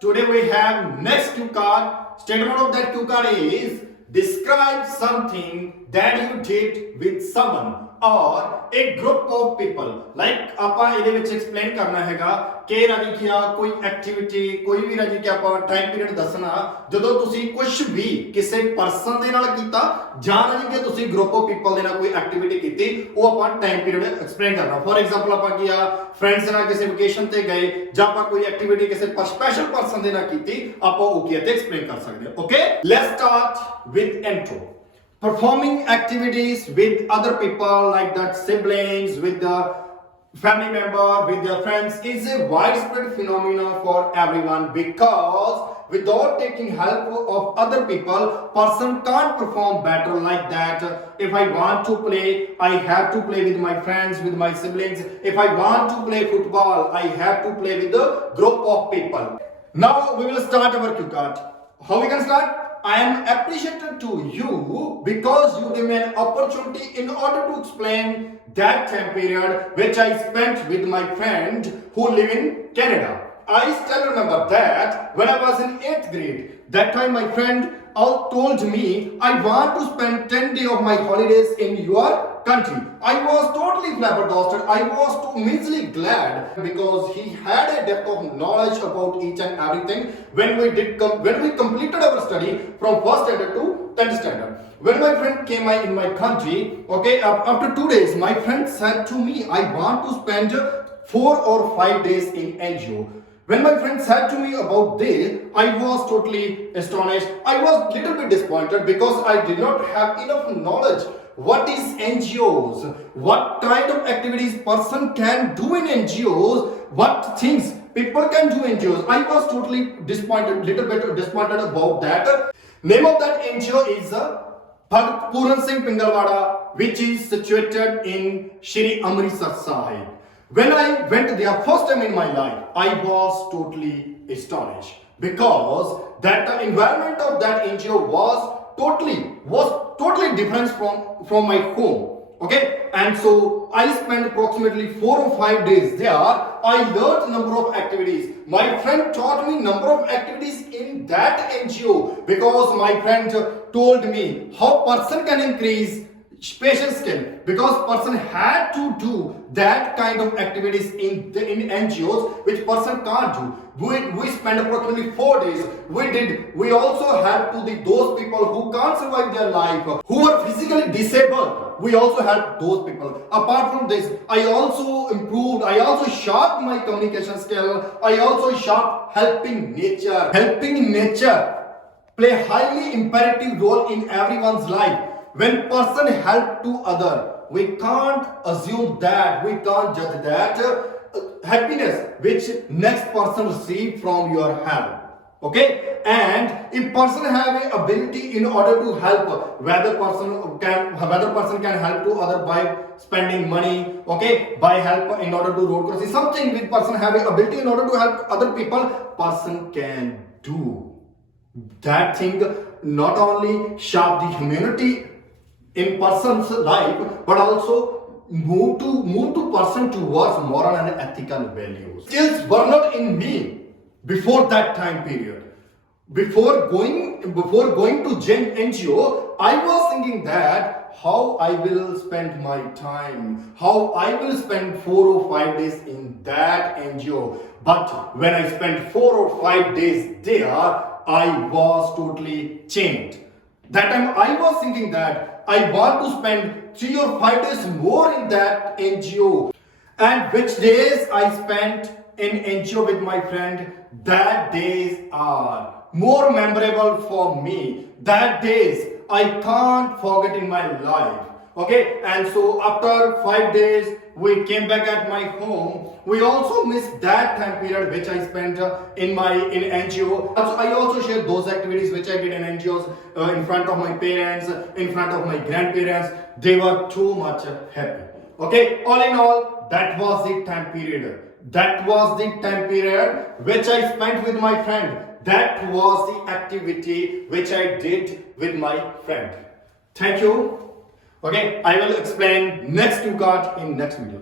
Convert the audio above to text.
Today we have next cue card. Statement of that cue card is describe something that you did with someone or a group of people. Like ਆਪਾਂ ਇਹਦੇ ਵਿੱਚ explain ਕਰਨਾ ਹੈਗਾ ਕਿ ਰਾਜੀ ਕੀ ਆ ਕੋਈ ਐਕਟੀਵਿਟੀ ਕੋਈ ਵੀ ਰਾਜੀ ਕਿ ਆਪਾਂ ਟਾਈਮ ਪੀਰੀਅਡ ਦੱਸਣਾ ਜਦੋਂ ਤੁਸੀਂ ਕੁਝ ਵੀ ਕਿਸੇ ਪਰਸਨ ਦੇ ਨਾਲ ਕੀਤਾ ਜਾਂ ਰਾਜੀ ਕਿ ਤੁਸੀਂ ਗਰੁੱਪ ਆਫ ਪੀਪਲ ਦੇ ਨਾਲ ਕੋਈ ਐਕਟੀਵਿਟੀ ਕੀਤੀ ਉਹ ਆਪਾਂ ਟਾਈਮ ਪੀਰੀਅਡ ਐਕਸਪਲੇਨ ਕਰਨਾ। ਫੋਰ ਐਗਜ਼ਾਮਪਲ ਆਪਾਂ ਕੀ ਆ ਫਰੈਂਡਸ ਨਾਲ ਕਿਸੇ ਵਕੇਸ਼ਨ ਤੇ ਗਏ ਜਾਂ ਆਪਾਂ ਕੋਈ ਐਕਟੀਵਿਟੀ ਕਿਸੇ ਸਪੈਸ਼ਲ ਪਰਸਨ ਦੇ ਨਾਲ ਕੀਤੀ ਆਪਾਂ ਉਹ ਕੀ ਹੈ ਤੇ ਐਕਸਪਲੇਨ ਕਰ ਸਕਦੇ ਹਾਂ। Okay, let's start with intro. Performing activities with other people like that siblings, with the family member, with their friends is a widespread phenomenon for everyone because without taking help of other people, person can't perform better like that. If I want to play, I have to play with my friends, with my siblings. If I want to play football, I have to play with a group of people. Now we will start our cue card. How we can start? I am appreciative to you because you give me an opportunity in order to explain that time period which I spent with my friend who live in Canada. I still remember that when I was in 8th grade, that time my friend told me I want to spend 10 days of my holidays in your country. I was totally flabbergasted. I was too immensely glad because he had a depth of knowledge about each and everything when we completed our study from 1st standard to 10th standard. When my friend came in my country, okay, after 2 days, my friend said to me, I want to spend 4 or 5 days in NGO. When my friend said to me about this, I was totally astonished. I was a little bit disappointed because I did not have enough knowledge. What is NGOs? What kind of activities person can do in NGOs? What things people can do in NGOs? I was totally disappointed, little bit disappointed about that. Name of that NGO is Bhagat Puran Singh Pingalwada, which is situated in Shri Amritsar Sahib. When I went there first time in my life, I was totally astonished because that the environment of that NGO was totally different from my home. Okay, and so I spent approximately 4 or 5 days there. I learned number of activities. My friend taught me number of activities in that NGO because my friend told me how person can increase spatial skill because person had to do that kind of activities in NGOs which person can't do. We spent approximately 4 days. We also helped to those people who can't survive their life, who are physically disabled. We also helped those people. Apart from this, I also sharpened my communication skill. I also sharpened helping nature. Helping nature play highly imperative role in everyone's life. When person help to other, we can't assume that, we can't judge that happiness which next person receive from your help. Okay, and if person have a ability in order to help, whether person can help to other by spending money, okay, by help in order to road crossing, something which person have a ability in order to help other people, person can do that thing. Not only shape the humanity in person's life, but also move to person towards moral and ethical values. Skills were not in me before that time period. Before going to NGO, I was thinking that how I will spend my time, how I will spend 4 or 5 days in that NGO. But when I spent 4 or 5 days there, I was totally changed. That time I was thinking that I want to spend 3 or 5 days more in that NGO. And which days I spent in NGO with my friend, that days are more memorable for me. That days I can't forget in my life. Okay, and so after 5 days we came back at my home. We also missed that time period which I spent in NGO. Also, I also shared those activities which I did in NGOs in front of my parents, in front of my grandparents. They were too much happy. Okay, all in all, that was the time period. That was the time period which I spent with my friend. That was the activity which I did with my friend. Thank you. Okay, I will explain next cue card in next video.